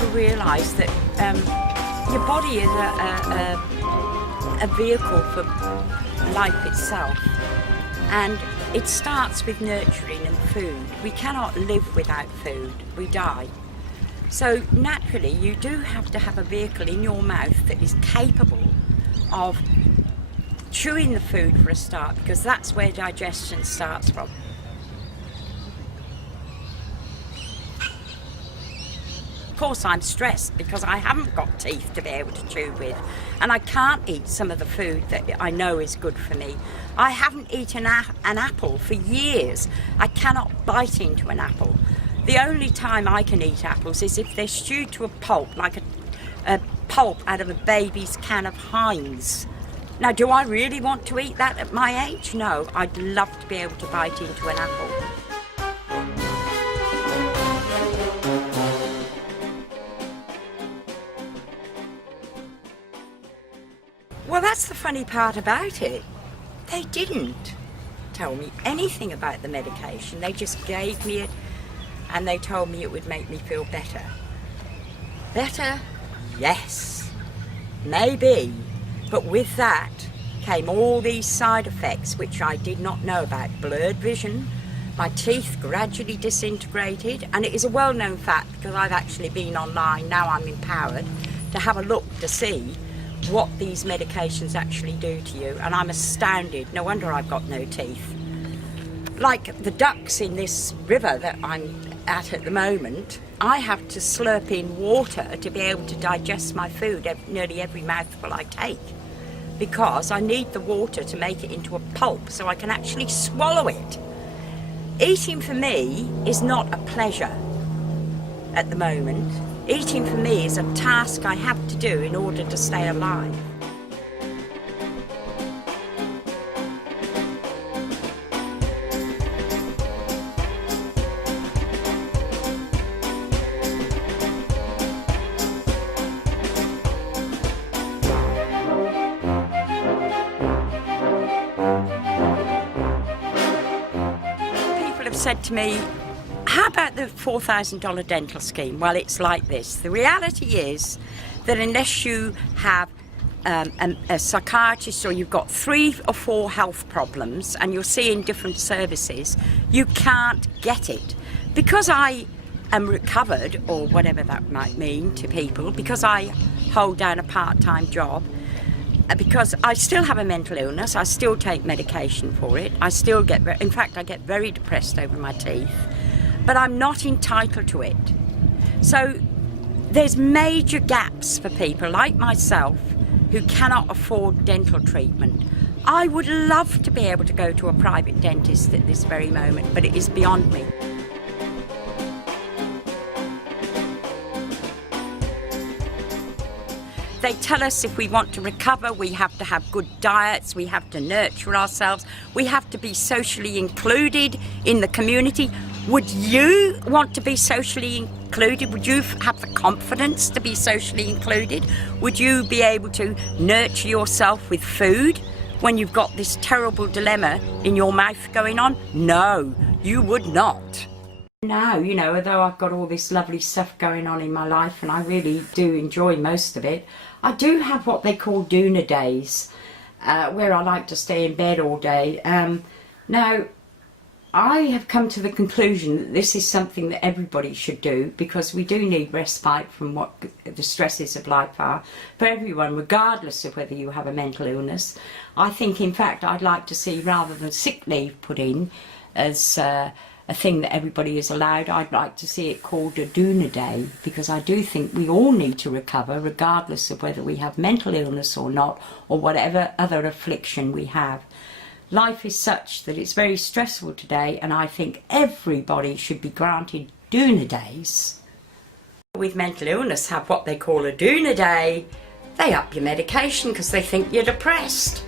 people realise that your body is a vehicle for life itself, and it starts with nurturing and food. We cannot live without food, we die. So naturally you do have to have a vehicle in your mouth that is capable of chewing the food for a start, because that's where digestion starts from. Of course I'm stressed because I haven't got teeth to be able to chew with, and I can't eat some of the food that I know is good for me. I haven't eaten an apple for years. I cannot bite into an apple. The only time I can eat apples is if they're stewed to a pulp, like a pulp out of a baby's can of Heinz. Now, do I really want to eat that at my age? No, I'd love to be able to bite into an apple. Well, that's the funny part about it. They didn't tell me anything about the medication. They just gave me it and they told me it would make me feel better. Better? Yes. Maybe. But with that came all these side effects which I did not know about. Blurred vision, my teeth gradually disintegrated, and it is a well-known fact because I've actually been online, now I'm empowered, to have a look to see what these medications actually do to you, and I'm astounded. No wonder I've got no teeth. Like the ducks in this river that I'm at the moment, I have to slurp in water to be able to digest my food, nearly every mouthful I take, because I need the water to make it into a pulp so I can actually swallow it. Eating for me is not a pleasure at the moment. Eating for me is a task I have to do in order to stay alive. People have said to me, how about the $4,000 dental scheme? Well, it's like this. The reality is that unless you have a psychiatrist or you've got 3 or 4 health problems and you're seeing different services, you can't get it. Because I am recovered, or whatever that might mean to people, because I hold down a part-time job, because I still have a mental illness, I still take medication for it, I still get, in fact I get very depressed over my teeth, but I'm not entitled to it. So there's major gaps for people like myself who cannot afford dental treatment. I would love to be able to go to a private dentist at this very moment, but it is beyond me. They tell us if we want to recover, we have to have good diets, we have to nurture ourselves, we have to be socially included in the community. Would you want to be socially included? Would you have the confidence to be socially included? Would you be able to nurture yourself with food when you've got this terrible dilemma in your mouth going on? No, you would not. Now, you know, although I've got all this lovely stuff going on in my life and I really do enjoy most of it, I do have what they call doona days, where I like to stay in bed all day. Now, I have come to the conclusion that this is something that everybody should do, because we do need respite from what the stresses of life are for everyone, regardless of whether you have a mental illness. I think, in fact, I'd like to see, rather than sick leave put in as a thing that everybody is allowed, I'd like to see it called a doona day, because I do think we all need to recover, regardless of whether we have mental illness or not, or whatever other affliction we have. Life is such that it's very stressful today, and I think everybody should be granted doona days. With mental illness have what they call a doona day. They up your medication because they think you're depressed.